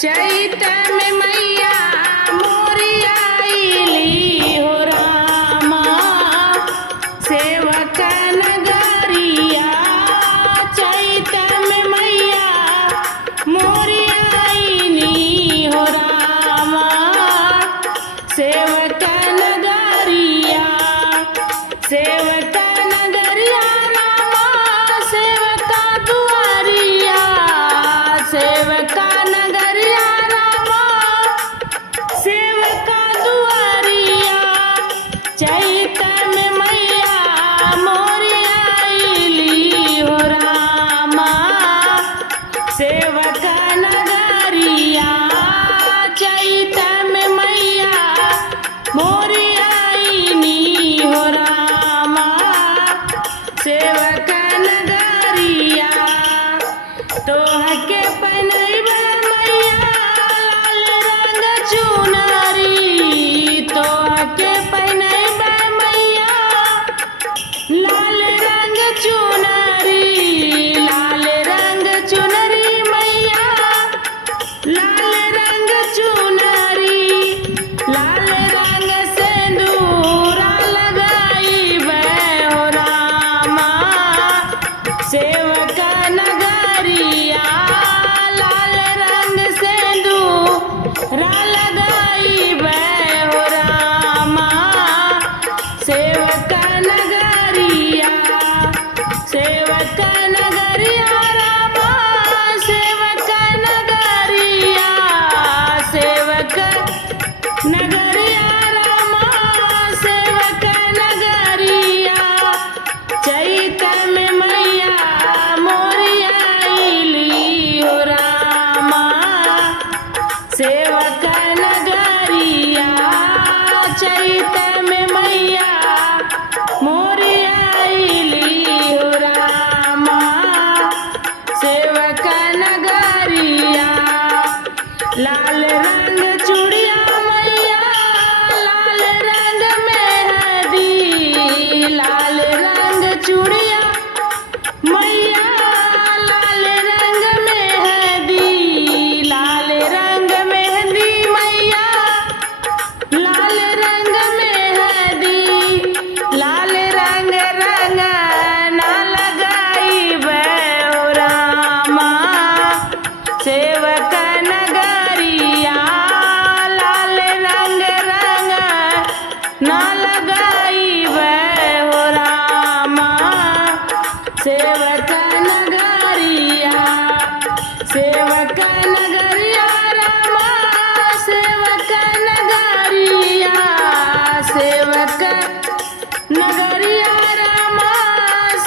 चैत में मैया मोरी आईली हो रामा, सेवक नगरिया। चैत में मैया मोरी आईली हो रामा, सेवक नगरिया। सेवक नगरिया रामा, सेवक दुआरिया। सेवक नगरिया रामा, सेवक दुआरिया। चैत में मैया मोरी आईली हो रामा, सेवक नगरिया। चैत में मैया मोरी आईली हो रामा, सेवक नगरिया। तोहके पहनैबे मैया लाल रंग चुनरी। तोहके पहनैबे मैया लाल रंग चुनरी। लाल रंग चुनरी मैया, लाल रंग चुनरी। लाल रंग सिंदूरा लगाइबे हो रामा, सेवक नगरिया। लाल रंग सिंदूरा लगाइबे हो रामा, सेवक नगरिया। सेवक नगरिया रामा, सेवक नगरिया। सेवक नगरिया रामा, सेवक नगरिया। चैत में मैया मोरी आईली हो रामा, सेवक नगरिया। चैत में मैया मोरी आईली हो रामा, सेवक नगरिया। लाल रंग चूड़िया मैया, लाल रंग मेहंदी। लाल रंग चूड़िया मैया, लाल रंग मेहंदी। लाल रंग मेहंदी मैया, लाल रंग मेहंदी। लाल रंग रंग ना लगाइबे हो रामा, सेवक नगरिया। लाल रंग रंग ना लगाइबे हो रामा, सेवक नगरिया। सेवक नगरिया रामा, सेवक नगरिया। सेवक नगरिया रामा,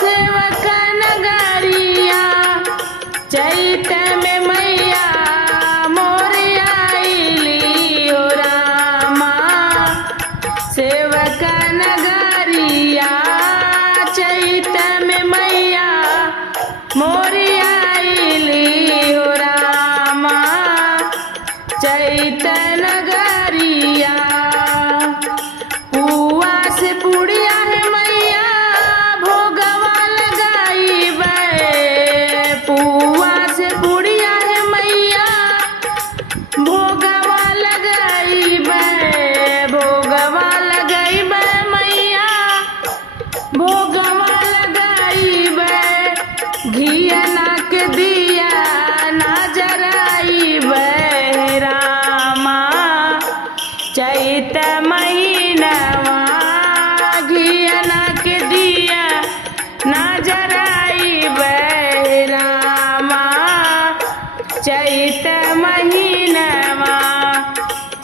सेवक नगरिया। चैत में मैया मोरी आईली हो रामा, सेवक नगरिया। चैत में मैया मोरी आईली हो रामा, चैत नगरिया। पुआ से पुड़िया है मैया भोगवा लगाइबे। पुआ से पुड़िया है मैया भोगवा लगाइबे। भोगवा लगाइबे मैया, भोगवा लगाइबे। घियना के दिया ना जराइबे रामा, चैत महीनवा। घियना के दिया ना जराइबे रामा, चैत महीनवा।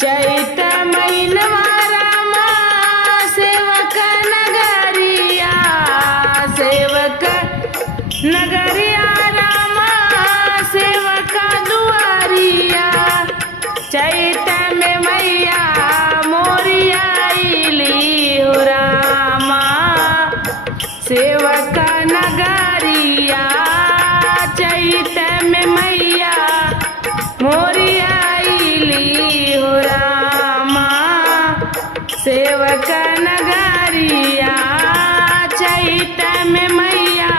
चैत महीनवा रामा, सेवक नगरिया। सेवक नगरिया रामा, सेवक दुआरिया। चैत में मैया मोरी आईली हो रामा, सेवक नगरिया। चैत में मैया मोरी आईली हो रामा, सेवक नगरिया। चैत में मैया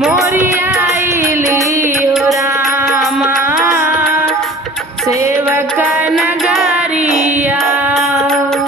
मोरी आईली हो रामा, सेवक नगर